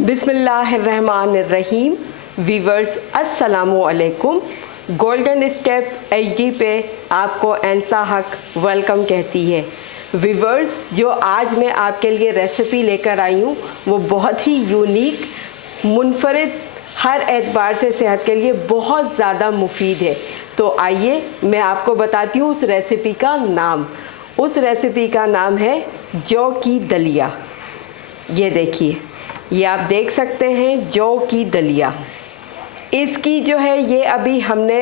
बिस्मिल्लाहिर्रहमानिर्रहीम। वीवर्स अस्सलामु अलैकुम। गोल्डन स्टेप एचडी पे आपको एंसा हक वेलकम कहती है। वीवर्स, जो आज मैं आपके लिए रेसिपी लेकर आई हूँ वो बहुत ही यूनिक, मुनफरिद, हर एतबार से सेहत के लिए बहुत ज़्यादा मुफीद है। तो आइए मैं आपको बताती हूँ उस रेसिपी का नाम। उस रेसिपी का नाम है जौ की दलिया। ये देखिए, ये आप देख सकते हैं जौ की दलिया। इसकी जो है ये अभी हमने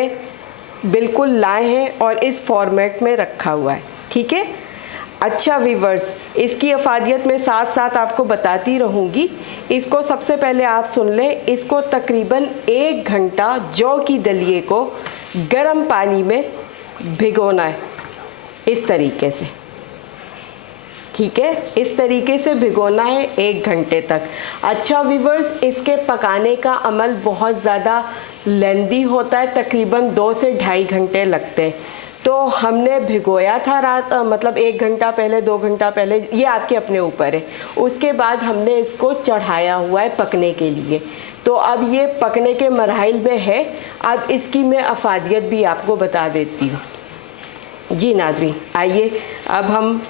बिल्कुल लाए हैं और इस फॉर्मेट में रखा हुआ है, ठीक है। अच्छा वीवर्स, इसकी अफादियत में साथ साथ आपको बताती रहूँगी। इसको सबसे पहले आप सुन लें, इसको तकरीबन 1 घंटा जौ की दलिए को गर्म पानी में भिगोना है, इस तरीके से, ठीक है। इस तरीके से भिगोना है 1 घंटे तक। अच्छा वीवर्स, इसके पकाने का अमल बहुत ज़्यादा लेंदी होता है, तकरीबन 2 से ढाई घंटे लगते हैं। तो हमने भिगोया था रात, मतलब 1 घंटा पहले, 2 घंटा पहले, ये आपके अपने ऊपर है। उसके बाद हमने इसको चढ़ाया हुआ है पकने के लिए। तो अब ये पकने के मरहल में है। अब इसकी मैं अफादियत भी आपको बता देती हूँ। जी नाज़रीन, आइए अब हम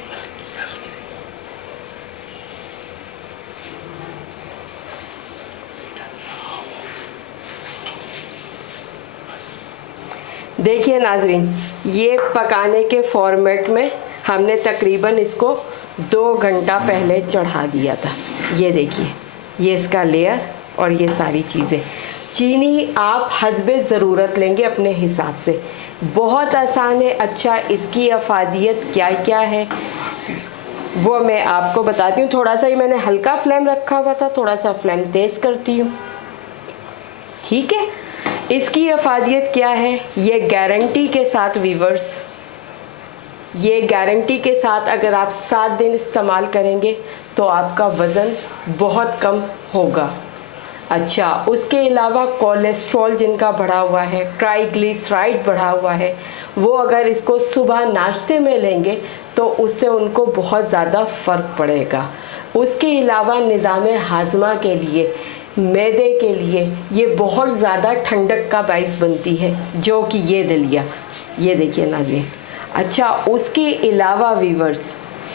देखिए नाज़रीन, ये पकाने के फॉर्मेट में हमने तकरीबन इसको 2 घंटा पहले चढ़ा दिया था। ये देखिए, ये इसका लेयर और ये सारी चीज़ें। चीनी आप हस्बे ज़रूरत लेंगे अपने हिसाब से, बहुत आसान है। अच्छा, इसकी अफादियत क्या क्या है वो मैं आपको बताती हूँ। थोड़ा सा ही मैंने हल्का फ्लेम रखा हुआ था, थोड़ा सा फ्लेम तेज़ करती हूँ, ठीक है। इसकी अफादियत क्या है, ये गारंटी के साथ वीवर्स, ये गारंटी के साथ अगर आप 7 दिन इस्तेमाल करेंगे तो आपका वज़न बहुत कम होगा। अच्छा, उसके अलावा कोलेस्ट्रॉल जिनका बढ़ा हुआ है, ट्राइग्लिसराइड बढ़ा हुआ है, वो अगर इसको सुबह नाश्ते में लेंगे तो उससे उनको बहुत ज़्यादा फ़र्क पड़ेगा। उसके अलावा निज़ाम हाजमा के लिए, मैदे के लिए ये बहुत ज़्यादा ठंडक का बाइस बनती है जो कि ये दलिया। ये देखिए नाज़रीन। अच्छा, उसके अलावा वीवर्स,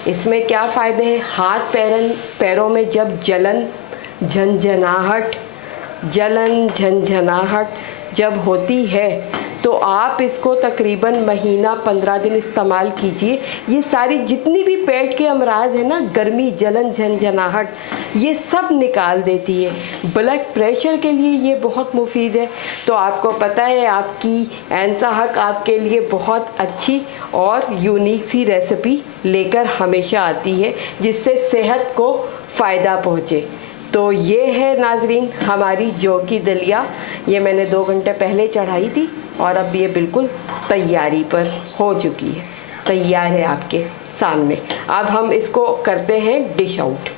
इसमें क्या फ़ायदे हैं। हाथ पैरों में जब जलन झंझनाहट जब होती है तो आप इसको तकरीबन महीना 15 दिन इस्तेमाल कीजिए। ये सारी जितनी भी पेट के अमराज है ना, गर्मी, जलन, झंझनाहट, ये सब निकाल देती है। ब्लड प्रेशर के लिए ये बहुत मुफीद है। तो आपको पता है, आपकी एंसा हक आपके लिए बहुत अच्छी और यूनिक सी रेसिपी लेकर हमेशा आती है जिससे सेहत को फ़ायदा पहुँचे। तो ये है नाज़रीन हमारी जौ की दलिया। ये मैंने 2 घंटे पहले चढ़ाई थी और अब ये बिल्कुल तैयारी पर हो चुकी है, तैयार है आपके सामने। अब हम इसको करते हैं डिश आउट।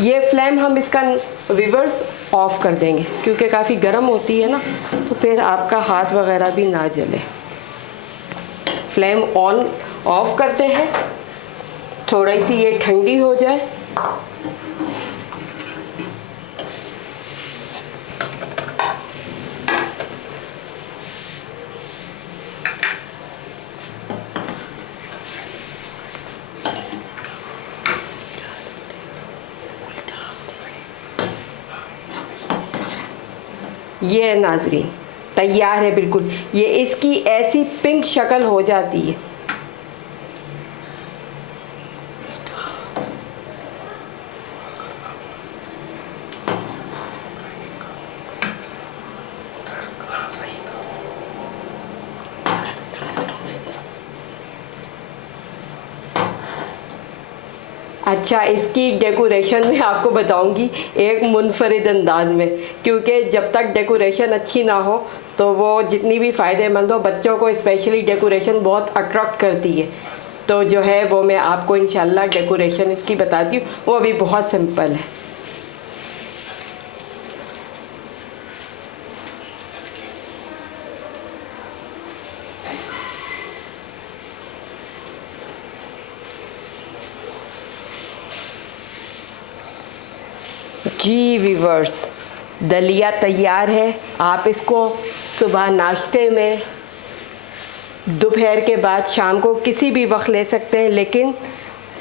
ये फ्लेम हम इसका वीवर्स ऑफ कर देंगे क्योंकि काफ़ी गर्म होती है ना, तो फिर आपका हाथ वगैरह भी ना जले। फ्लेम ऑफ करते हैं, थोड़ी सी ये ठंडी हो जाए। ये नाज़रीन तैयार है बिल्कुल। ये इसकी ऐसी पिंक शक्ल हो जाती है। अच्छा, इसकी डेकोरेशन में आपको बताऊंगी एक मुनफरिद अंदाज में, क्योंकि जब तक डेकोरेशन अच्छी ना हो तो वो जितनी भी फ़ायदेमंद हो, बच्चों को स्पेशली डेकोरेशन बहुत अट्रैक्ट करती है। तो जो है वो मैं आपको इंशाल्लाह डेकोरेशन इसकी बताती हूँ। वो अभी बहुत सिंपल है। जी वीवर्स, दलिया तैयार है। आप इसको सुबह नाश्ते में, दोपहर के बाद, शाम को किसी भी वक्त ले सकते हैं, लेकिन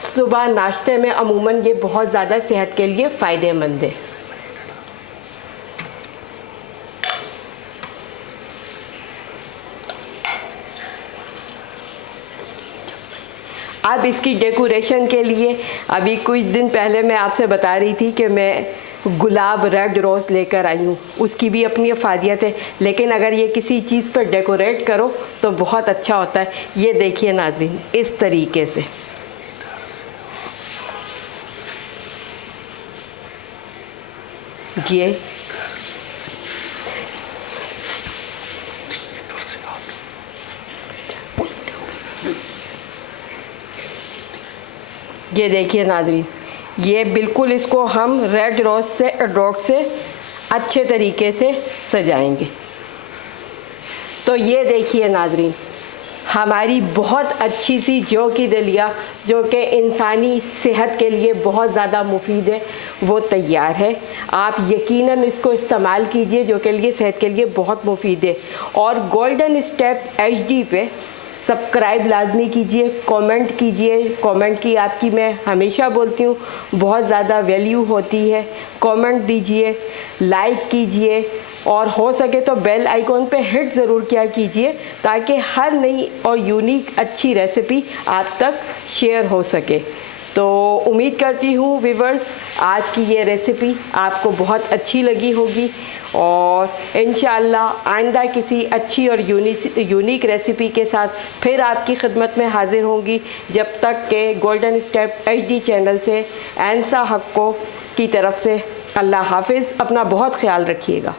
सुबह नाश्ते में अमूमन ये बहुत ज़्यादा सेहत के लिए फ़ायदेमंद है। अब इसकी डेकोरेशन के लिए अभी कुछ दिन पहले मैं आपसे बता रही थी कि मैं गुलाब रेड रोज़ लेकर आई हूँ। उसकी भी अपनी अफादियत है, लेकिन अगर ये किसी चीज़ पर डेकोरेट करो तो बहुत अच्छा होता है। ये देखिए नाज़रीन, इस तरीके से ये देखिए नाज़रीन, ये बिल्कुल इसको हम रेड रोज़ से अडोट से अच्छे तरीके से सजाएंगे। तो ये देखिए नाज़रीन, हमारी बहुत अच्छी सी जौ की दलिया, जो कि इंसानी सेहत के लिए बहुत ज़्यादा मुफीद है, वो तैयार है। आप यकीनन इसको इस्तेमाल कीजिए, जो के लिए सेहत के लिए बहुत मुफीद है। और गोल्डन स्टेप HD पे सब्सक्राइब लाजमी कीजिए, कमेंट कीजिए। कमेंट की आपकी मैं हमेशा बोलती हूँ बहुत ज़्यादा वैल्यू होती है। कमेंट दीजिए, लाइक कीजिए, और हो सके तो बेल आइकॉन पे हिट ज़रूर किया कीजिए, ताकि हर नई और यूनिक अच्छी रेसिपी आप तक शेयर हो सके। तो उम्मीद करती हूँ व्यूअर्स, आज की ये रेसिपी आपको बहुत अच्छी लगी होगी, और इंशाअल्लाह आइंदा किसी अच्छी और यूनिक रेसिपी के साथ फिर आपकी खिदमत में हाज़िर होंगी। जब तक के गोल्डन स्टेप HD चैनल से एंसा हक्को की तरफ से अल्लाह हाफिज़। अपना बहुत ख्याल रखिएगा।